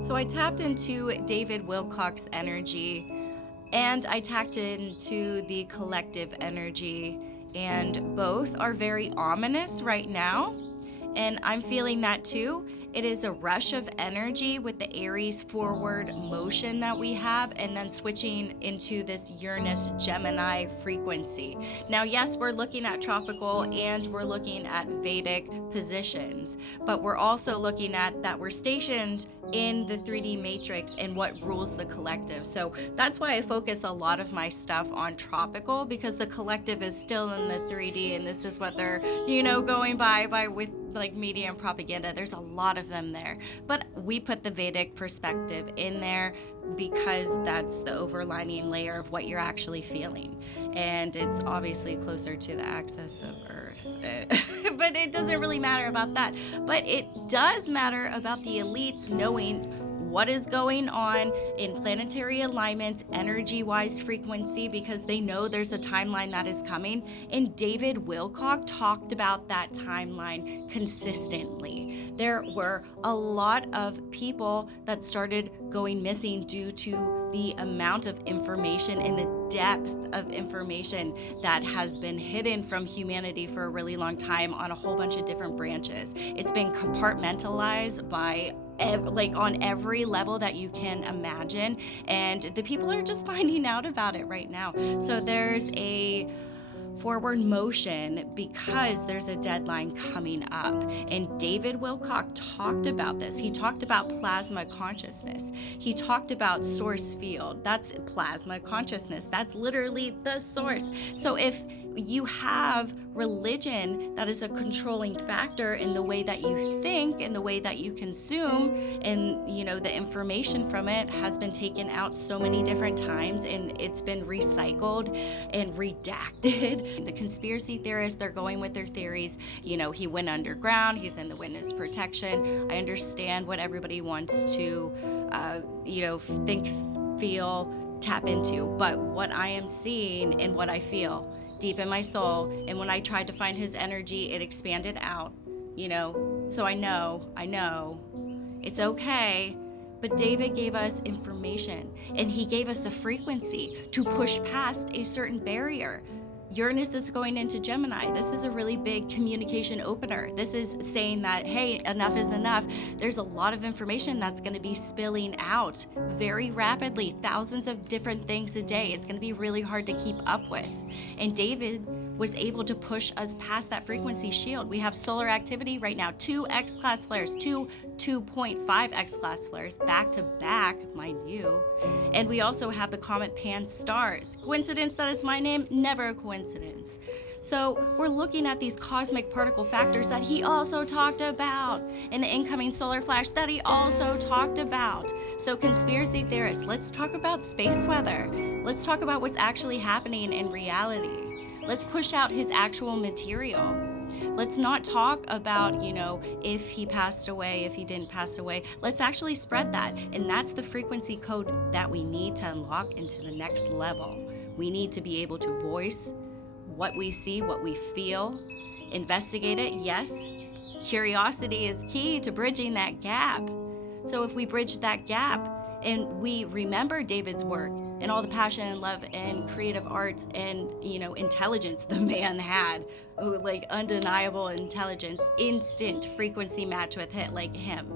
So I tapped into David Wilcock's energy and I tapped into the collective energy, and both are very ominous right now. And I'm feeling that too. It is a rush of energy with the Aries forward motion that we have, and then switching into this Uranus Gemini frequency. Now, yes, we're looking at tropical and we're looking at Vedic positions, but we're also looking at that we're stationed in the 3D matrix and what rules the collective. So that's why I focus a lot of my stuff on tropical, because the collective is still in the 3D, and this is what they're, going by with like media and propaganda. There's a lot of them there, but we put the Vedic perspective in there because that's the overlining layer of what you're actually feeling, and it's obviously closer to the axis of Earth. But it doesn't really matter about that. But it does matter about the elites knowing what is going on in planetary alignments, energy-wise frequency, because they know there's a timeline that is coming. And David Wilcock talked about that timeline consistently. There were a lot of people that started going missing due to the amount of information and the depth of information that has been hidden from humanity for a really long time on a whole bunch of different branches. It's been compartmentalized by on every level that you can imagine, and the people are just finding out about it right now. So there's a forward motion because there's a deadline coming up. And David Wilcock talked about this. He talked about plasma consciousness. He talked about source field. That's plasma consciousness. That's literally the source. So if you have religion that is a controlling factor in the way that you think and the way that you consume, and the information from it has been taken out so many different times and it's been recycled and redacted. The conspiracy theorists, they're going with their theories. He went underground, he's in the witness protection. I understand what everybody wants to think, feel, tap into, but what I am seeing and what I feel deep in my soul, and when I tried to find his energy, it expanded out, so I know it's okay. But David gave us information, and he gave us a frequency to push past a certain barrier. Uranus is going into Gemini. This is a really big communication opener. This is saying that, hey, enough is enough. There's a lot of information that's going to be spilling out very rapidly, thousands of different things a day. It's going to be really hard to keep up with. And David was able to push us past that frequency shield. We have solar activity right now, 2 X-class flares, 2.5 X-class flares, back to back, mind you. And we also have the comet Pan-STARRS. Coincidence that is my name? Never a coincidence. So we're looking at these cosmic particle factors that he also talked about in the incoming solar flash that he also talked about. So conspiracy theorists, let's talk about space weather. Let's talk about what's actually happening in reality. Let's push out his actual material. Let's not talk about, if he passed away, if he didn't pass away. Let's actually spread that. And that's the frequency code that we need to unlock into the next level. We need to be able to voice what we see, what we feel, investigate it. Yes, curiosity is key to bridging that gap. So if we bridge that gap and we remember David's work and all the passion and love and creative arts and, intelligence the man had, like undeniable intelligence, instant frequency match with hit like him.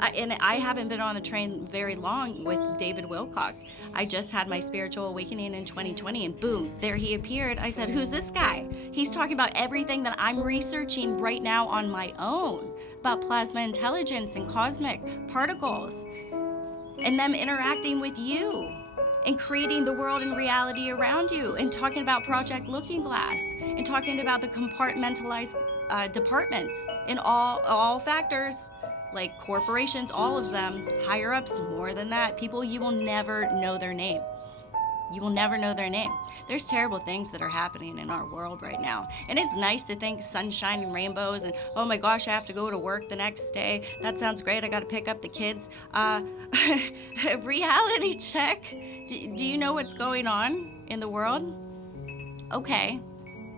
I haven't been on the train very long with David Wilcock. I just had my spiritual awakening in 2020 and boom, there he appeared. I said, who's this guy? He's talking about everything that I'm researching right now on my own about plasma intelligence and cosmic particles and them interacting with you and creating the world and reality around you, and talking about Project Looking Glass, and talking about the compartmentalized departments in all factors, like corporations, all of them, higher ups, more than that, people you will never know their name. You will never know their name. There's terrible things that are happening in our world right now. And it's nice to think sunshine and rainbows and, oh my gosh, I have to go to work the next day. That sounds great. I got to pick up the kids. Reality check. Do you know what's going on in the world? Okay.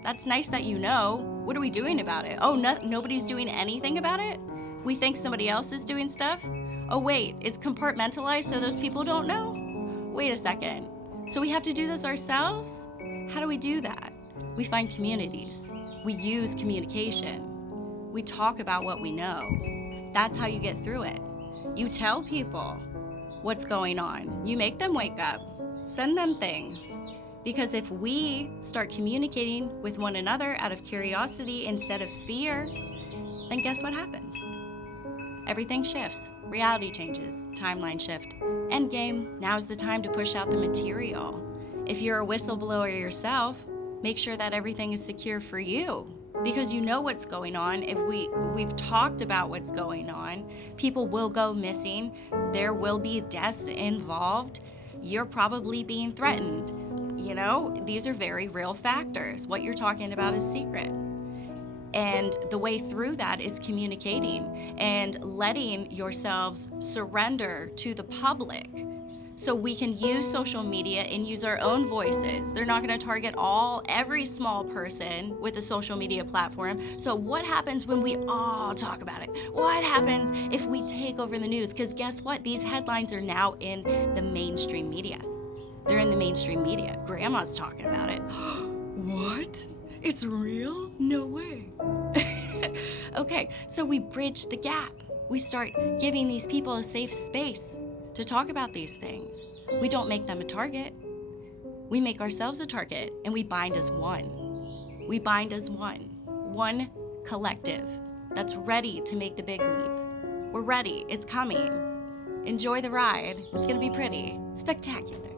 That's nice that you know. What are we doing about it? Oh, nobody's doing anything about it? We think somebody else is doing stuff? Oh wait, it's compartmentalized so those people don't know? Wait a second. So we have to do this ourselves? How do we do that? We find communities. We use communication. We talk about what we know. That's how you get through it. You tell people what's going on. You make them wake up. Send them things. Because if we start communicating with one another out of curiosity instead of fear, then guess what happens? Everything shifts. Reality changes. Timeline shift. Endgame. Now's the time to push out the material. If you're a whistleblower yourself, make sure that everything is secure for you, because you know what's going on. If we've talked about what's going on, people will go missing. There will be deaths involved. You're probably being threatened. These are very real factors. What you're talking about is secret. And the way through that is communicating and letting yourselves surrender to the public, so we can use social media and use our own voices. They're not going to target every small person with a social media platform. So what happens when we all talk about it? What happens if we take over the news? Because guess what? These headlines are now in the mainstream media. They're in the mainstream media. Grandma's talking about it. What? It's real? No way. Okay, so we bridge the gap. We start giving these people a safe space to talk about these things. We don't make them a target. We make ourselves a target, and we bind as one. We bind as one collective that's ready to make the big leap. We're ready. It's coming. Enjoy the ride. It's going to be pretty, spectacular.